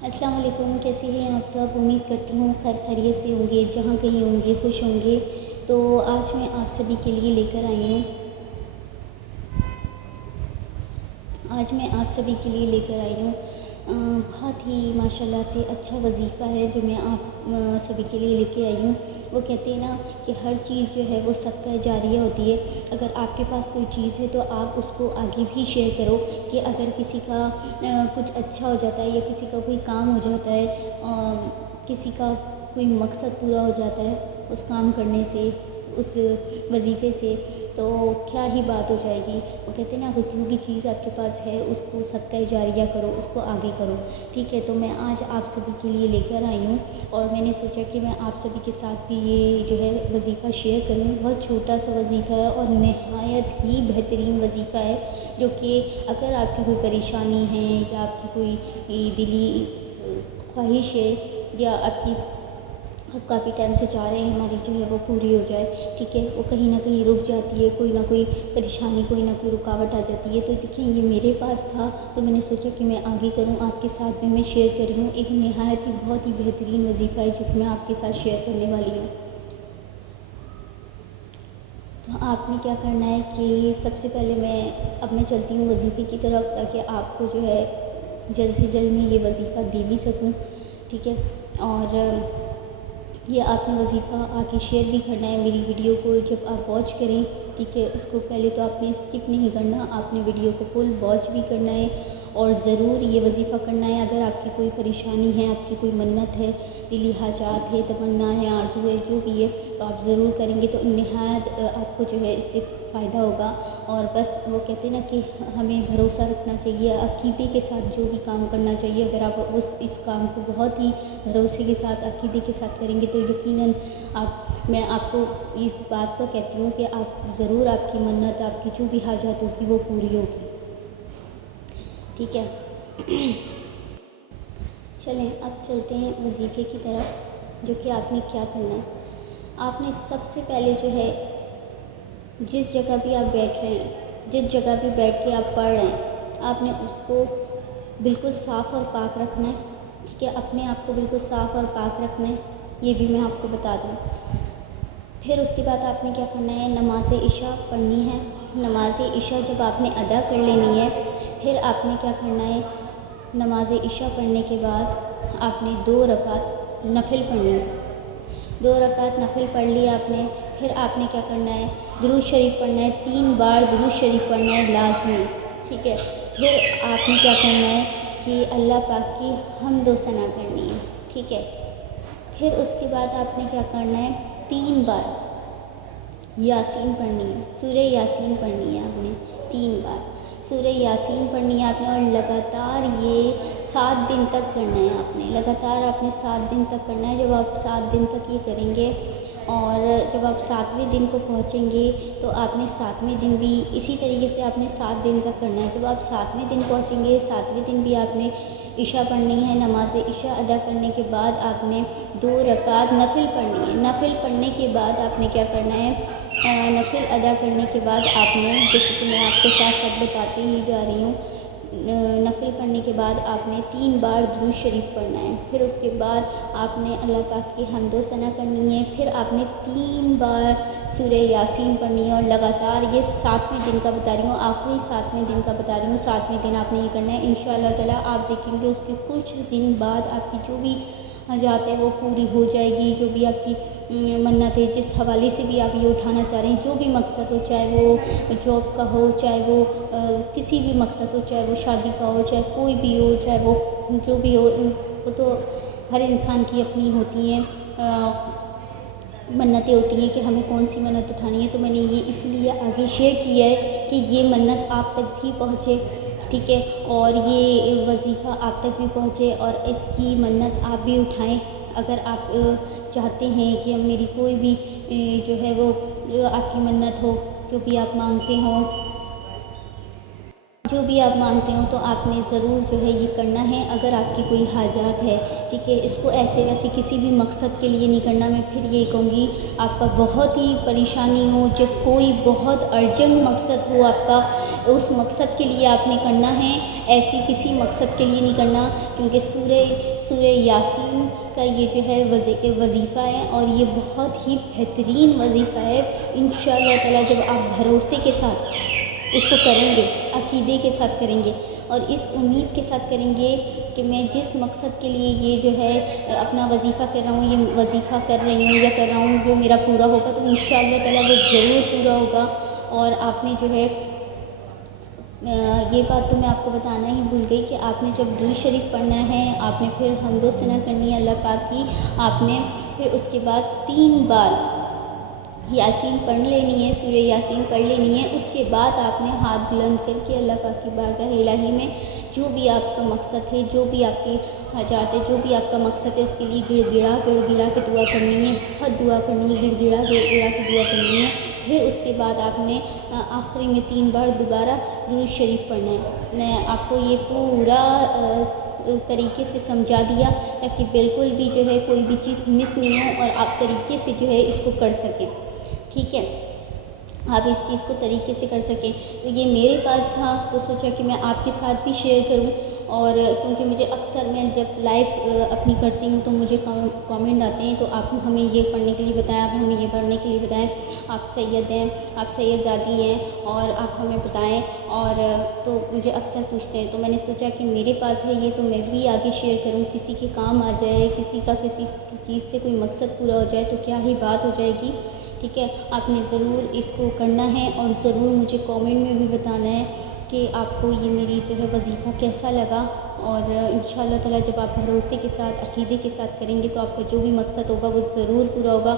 السلام علیکم، کیسے ہیں آپ سب؟ امید کرتی ہوں خیر خیریت سے ہوں گے، جہاں کہیں ہوں گے خوش ہوں گے۔ تو آج میں آپ سبھی کے لیے لے کر آئی ہوں بہت ہی ماشاءاللہ سے اچھا وظیفہ ہے جو میں آپ سبھی کے لیے لے کے آئی ہوں۔ وہ کہتے ہیں نا کہ ہر چیز جو ہے وہ صدقہ جاریہ ہوتی ہے۔ اگر آپ کے پاس کوئی چیز ہے تو آپ اس کو آگے بھی شیئر کرو، کہ اگر کسی کا کچھ اچھا ہو جاتا ہے یا کسی کا کوئی کام ہو جاتا ہے، کسی کا کوئی مقصد پورا ہو جاتا ہے اس کام کرنے سے، اس وظیفے سے، تو کیا ہی بات ہو جائے گی۔ وہ کہتے ہیں نا اگر جو بھی چیز آپ کے پاس ہے اس کو صدقہ جاریہ کرو، اس کو آگے کرو، ٹھیک ہے۔ تو میں آج آپ سبھی کے لیے لے کر آئی ہوں، اور میں نے سوچا کہ میں آپ سبھی کے ساتھ بھی یہ جو ہے وظیفہ شیئر کروں۔ بہت چھوٹا سا وظیفہ ہے اور نہایت ہی بہترین وظیفہ ہے، جو کہ اگر آپ کی کوئی پریشانی ہے یا آپ کی کوئی دلی خواہش ہے، یا آپ کافی ٹائم سے چاہ رہے ہیں ہماری جو ہے وہ پوری ہو جائے، ٹھیک ہے، وہ کہیں نہ کہیں رک جاتی ہے، کوئی نہ کوئی پریشانی، کوئی نہ کوئی رکاوٹ آ جاتی ہے، تو دیکھیں یہ میرے پاس تھا تو میں نے سوچا کہ میں آگے کروں، آپ کے ساتھ میں شیئر کر رہی ہوں۔ ایک نہایت ہی بہت ہی بہترین وظیفہ ہے جو کہ میں آپ کے ساتھ شیئر کرنے والی ہوں۔ تو آپ نے کیا کرنا ہے کہ سب سے پہلے اب میں چلتی ہوں وظیفے کی طرف، تاکہ آپ کو جو ہے جلد سے جلد میں یہ وظیفہ دے بھی سکوں، ٹھیک ہے۔ اور یہ آپ نے وظیفہ آگے شیئر بھی کرنا ہے میری ویڈیو کو جب آپ واچ کریں، ٹھیک ہے۔ اس کو پہلے تو آپ نے اسکپ نہیں کرنا، آپ نے ویڈیو کو فل واچ بھی کرنا ہے، اور ضرور یہ وظیفہ کرنا ہے۔ اگر آپ کی کوئی پریشانی ہے، آپ کی کوئی منت ہے، دلی حاجات ہے، تمنا ہے، آرزو ہے، جو بھی ہے، تو آپ ضرور کریں گے تو نہایت آپ کو جو ہے اس سے فائدہ ہوگا۔ اور بس وہ کہتے ہیں نا کہ ہمیں بھروسہ رکھنا چاہیے، عقیدے کے ساتھ جو بھی کام کرنا چاہیے۔ اگر آپ اس کام کو بہت ہی بھروسے کے ساتھ، عقیدے کے ساتھ کریں گے تو یقیناً میں آپ کو اس بات کا کہتی ہوں کہ آپ ضرور، آپ کی منت، آپ کی جو بھی حاجات ہوگی وہ پوری ہوگی، ٹھیک ہے۔ چلیں اب چلتے ہیں وظیفے کی طرف، جو کہ آپ نے کیا کرنا ہے۔ آپ نے سب سے پہلے جو ہے جس جگہ بھی آپ بیٹھ رہے ہیں، جس جگہ بھی بیٹھ کے آپ پڑھ رہے ہیں، آپ نے اس کو بالکل صاف اور پاک رکھنا ہے، ٹھیک ہے۔ اپنے آپ کو بالکل صاف اور پاک رکھنا ہے، یہ بھی میں آپ کو بتا دوں۔ پھر اس کے بعد آپ نے کیا کرنا ہے، نماز عشاء پڑھنی ہے۔ نماز عشاء جب آپ نے ادا کر لینی ہے، پھر آپ نے کیا کرنا ہے، نماز عشاء پڑھنے کے بعد آپ نے 2 رکعت نفل پڑھنی ہے۔ 2 رکعت نفل پڑھ لی آپ نے، پھر آپ نے کیا کرنا ہے، درود شریف پڑھنا ہے، 3 بار درود شریف پڑھنا ہے لازمی، ٹھیک ہے۔ پھر آپ نے کیا کرنا ہے کہ اللہ پاک کی حمد و ثنا کرنی ہے، ٹھیک ہے۔ پھر اس کے بعد آپ نے کیا کرنا ہے، 3 بار یاسین پڑھنی ہے، سورہ یاسین پڑھنی ہے آپ نے 3 بار سورہ یاسین پڑھنی ہے آپ نے، اور لگاتار یہ 7 دن تک کرنا ہے آپ نے، لگاتار آپ نے 7 دن تک کرنا ہے۔ جب آپ 7 دن تک یہ کریں گے، اور جب آپ 7ویں دن کو پہنچیں گے تو آپ نے 7ویں دن بھی اسی طریقے سے آپ نے 7 دن تک کرنا ہے۔ جب آپ 7ویں دن پہنچیں گے، 7ویں دن بھی آپ نے عشاء پڑھنی ہے۔ نماز عشاء ادا کرنے کے بعد آپ نے 2 رکعت نفل پڑھنی ہے۔ نفل پڑھنے کے بعد آپ نے کیا کرنا ہے، نفل ادا کرنے کے بعد آپ نے، جیسے کہ میں آپ کو ساتھ ساتھ بتاتی ہی جا رہی ہوں، نفل پڑھنے کے بعد آپ نے 3 بار درود شریف پڑھنا ہے۔ پھر اس کے بعد آپ نے اللہ پاک کی حمد و ثنا کرنی ہے۔ پھر آپ نے 3 بار سورہ یاسین پڑھنی ہے، اور لگاتار یہ 7ویں دن کا بتا رہی ہوں، آخری 7ویں دن کا بتا رہی ہوں، 7ویں دن آپ نے یہ کرنا ہے۔ انشاءاللہ تعالیٰ آپ دیکھیں گے اس کے کچھ دن بعد آپ کی جو بھی حاجات ہے وہ پوری ہو جائے گی، جو بھی آپ کی منت ہے، جس حوالے سے بھی آپ یہ اٹھانا چاہ رہے ہیں، جو بھی مقصد ہو، چاہے وہ جاب کا ہو، چاہے وہ کسی بھی مقصد ہو، چاہے وہ شادی کا ہو، چاہے کوئی بھی ہو، چاہے وہ جو بھی ہو، وہ تو ہر انسان کی اپنی ہوتی ہیں، منتیں ہوتی ہیں کہ ہمیں کون سی منت اٹھانی ہے۔ تو میں نے یہ اس لیے آگے شیئر کیا ہے کہ یہ منت آپ تک بھی پہنچے، ٹھیک ہے، اور یہ وظیفہ آپ تک بھی پہنچے، اور اس کی منت آپ بھی اٹھائیں۔ اگر آپ چاہتے ہیں کہ میری کوئی بھی جو ہے وہ آپ کی منت ہو، جو بھی آپ مانگتے ہوں، جو بھی آپ مانگتے ہو تو آپ نے ضرور جو ہے یہ کرنا ہے۔ اگر آپ کی کوئی حاجات ہے، ٹھیک ہے، اس کو ایسے ویسے کسی بھی مقصد کے لیے نہیں کرنا۔ میں پھر یہ کہوں گی، آپ کا بہت ہی پریشانی ہو، جب کوئی بہت ارجنٹ مقصد ہو آپ کا، اس مقصد کے لیے آپ نے کرنا ہے، ایسی کسی مقصد کے لیے نہیں کرنا، کیونکہ سورہ یاسین کا یہ جو ہے وظیفہ ہے، اور یہ بہت ہی بہترین وظیفہ ہے۔ انشاءاللہ تعالیٰ جب آپ بھروسے کے ساتھ اس کو کریں گے، عقیدے کے ساتھ کریں گے، اور اس امید کے ساتھ کریں گے کہ میں جس مقصد کے لیے یہ جو ہے اپنا وظیفہ کر رہا ہوں، یہ وظیفہ کر رہی ہوں یا کر رہا ہوں، وہ میرا پورا ہوگا، تو انشاءاللہ تعالیٰ وہ ضرور پورا ہوگا۔ اور آپ نے جو ہے یہ بات تو میں آپ کو بتانا ہی بھول گئی کہ آپ نے جب درود شریف پڑھنا ہے، آپ نے پھر حمد و ثنا کرنی ہے اللہ پاک کی، آپ نے پھر اس کے بعد 3 بار یاسین پڑھ لینی ہے، سورہ یاسین پڑھ لینی ہے۔ اس کے بعد آپ نے ہاتھ بلند کر کے اللہ پاک کی بارگاہ الہی میں جو بھی آپ کا مقصد ہے، جو بھی آپ کی حاجات ہے، جو بھی آپ کا مقصد ہے، اس کے لیے گڑ گڑا کے دعا کرنی ہے، بہت دعا کرنی ہے، گڑ گڑا کے دعا کرنی ہے۔ پھر اس کے بعد آپ نے آخری میں 3 بار دوبارہ درود شریف پڑھنا ہے۔ میں آپ کو یہ پورا طریقے سے سمجھا دیا تاکہ بالکل بھی جو ہے کوئی بھی چیز مس نہیں ہو، اور آپ طریقے سے جو ہے اس کو کر سکیں، ٹھیک ہے، آپ اس چیز کو طریقے سے کر سکیں۔ تو یہ میرے پاس تھا تو سوچا کہ میں آپ کے ساتھ بھی شیئر کروں، اور کیونکہ مجھے اکثر میں جب لائف اپنی کرتی ہوں تو مجھے کامنٹ آتے ہیں، تو آپ ہمیں یہ پڑھنے کے لیے بتائیں، آپ ہمیں یہ پڑھنے کے لیے بتائیں، آپ سید ہیں، آپ سید زادی ہیں، اور آپ ہمیں بتائیں، اور تو مجھے اکثر پوچھتے ہیں، تو میں نے سوچا کہ میرے پاس ہے یہ، تو میں بھی آگے شیئر کروں، کسی کے کام آ جائے، کسی کا کسی چیز سے کوئی مقصد پورا ہو جائے تو کیا ہی بات ہو جائے گی، ٹھیک ہے۔ آپ نے ضرور اس کو کرنا ہے، اور ضرور مجھے کامنٹ میں بھی بتانا ہے کہ آپ کو یہ میری جو ہے وظیفہ کیسا لگا، اور انشاءاللہ تعالیٰ جب آپ بھروسے کے ساتھ، عقیدے کے ساتھ کریں گے تو آپ کا جو بھی مقصد ہوگا وہ ضرور پورا ہوگا۔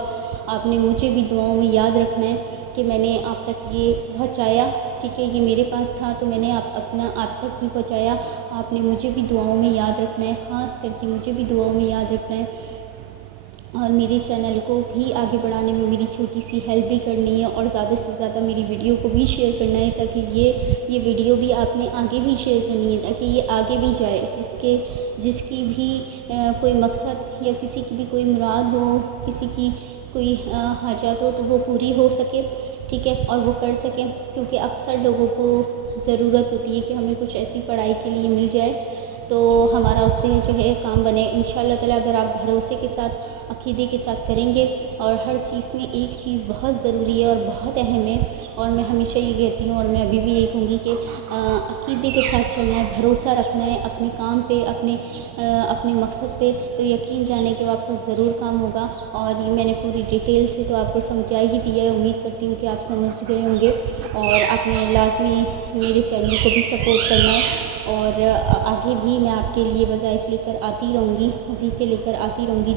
آپ نے مجھے بھی دعاؤں میں یاد رکھنا ہے کہ میں نے آپ تک یہ پہنچایا، ٹھیک ہے، یہ میرے پاس تھا تو میں نے آپ تک بھی پہنچایا۔ آپ نے مجھے بھی دعاؤں میں یاد رکھنا ہے، خاص کر کے مجھے بھی دعاؤں میں یاد رکھنا ہے، اور میرے چینل کو بھی آگے بڑھانے میں میری چھوٹی سی ہیلپ بھی کرنی ہے، اور زیادہ سے زیادہ میری ویڈیو کو بھی شیئر کرنا ہے، تاکہ یہ ویڈیو بھی آپ نے آگے بھی شیئر کرنی ہے، تاکہ یہ آگے بھی جائے، جس کی بھی کوئی مقصد یا کسی کی بھی کوئی مراد ہو، کسی کی کوئی حاجات ہو تو وہ پوری ہو سکے، ٹھیک ہے، اور وہ کر سکیں، کیونکہ اکثر لوگوں کو ضرورت ہوتی ہے کہ ہمیں کچھ ایسی پڑھائی کے لیے مل جائے تو ہمارا اس سے جو ہے کام بنے۔ انشاءاللہ تعالیٰ اگر آپ بھروسے کے ساتھ، عقیدے کے ساتھ کریں گے، اور ہر چیز میں ایک چیز بہت ضروری ہے اور بہت اہم ہے، اور میں ہمیشہ یہ کہتی ہوں، اور میں ابھی بھی یہ کہوں گی کہ عقیدے کے ساتھ چلنا ہے، بھروسہ رکھنا ہے اپنے کام پہ، اپنے مقصد پہ، تو یقین جانے کہ آپ کا ضرور کام ہوگا۔ اور یہ میں نے پوری ڈیٹیل سے تو آپ کو سمجھا ہی دیا ہے، امید کرتی ہوں کہ آپ سمجھ گئے ہوں گے، اور آپ نے لازمی میرے چینل کو بھی سپورٹ کرنا ہے، اور آگے بھی میں آپ کے لیے وظائف لے کر آتی رہوں گی، وظیفے لے کر آتی رہوں گی،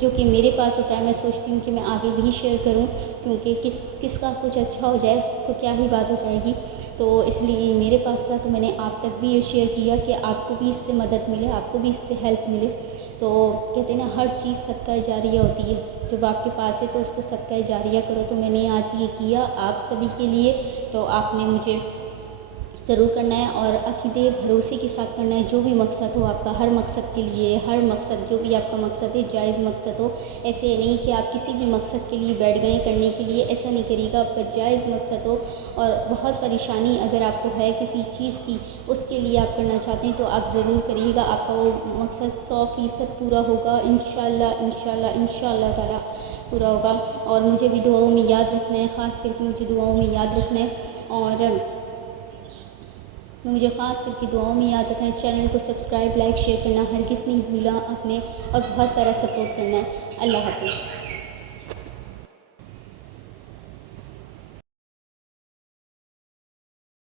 جو کہ میرے پاس ہوتا ہے، میں سوچتی ہوں کہ میں آگے بھی شیئر کروں، کیونکہ کس کا کچھ اچھا ہو جائے تو کیا ہی بات ہو جائے گی، تو اس لیے یہ میرے پاس تھا تو میں نے آپ تک بھی یہ شیئر کیا کہ آپ کو بھی اس سے مدد ملے، آپ کو بھی اس سے ہیلپ ملے۔ تو کہتے ہیں نا، ہر چیز صدقہ جاریہ ہوتی ہے، جب آپ کے پاس ہے تو اس کو صدقہ جاریہ کرو، تو میں نے آج یہ کیا آپ سبھی کے لیے، تو آپ نے مجھے ضرور کرنا ہے، اور عقیدے بھروسے کے ساتھ کرنا ہے، جو بھی مقصد ہو آپ کا، ہر مقصد کے لیے، ہر مقصد جو بھی آپ کا مقصد ہے، جائز مقصد ہو، ایسے نہیں کہ آپ کسی بھی مقصد کے لیے بیٹھ گئے کرنے کے لیے، ایسا نہیں کریے گا، آپ کا جائز مقصد ہو، اور بہت پریشانی اگر آپ کو ہے کسی چیز کی، اس کے لیے آپ کرنا چاہتے ہیں تو آپ ضرور کریے گا، آپ کا وہ مقصد 100% پورا ہوگا، انشاءاللہ انشاءاللہ انشاءاللہ تعالیٰ پورا ہوگا۔ اور مجھے بھی دعاؤں میں یاد رکھنا ہے، خاص کر کے مجھے دعاؤں میں یاد رکھنا ہے، اور مجھے خاص کر کے دعاؤں میں یاد رکھنا ہے۔ چینل کو سبسکرائب، لائک، شیئر کرنا ہرگز نہیں بھولنا آپ نے، اور بہت سارا سپورٹ کرنا ہے۔ اللہ حافظ۔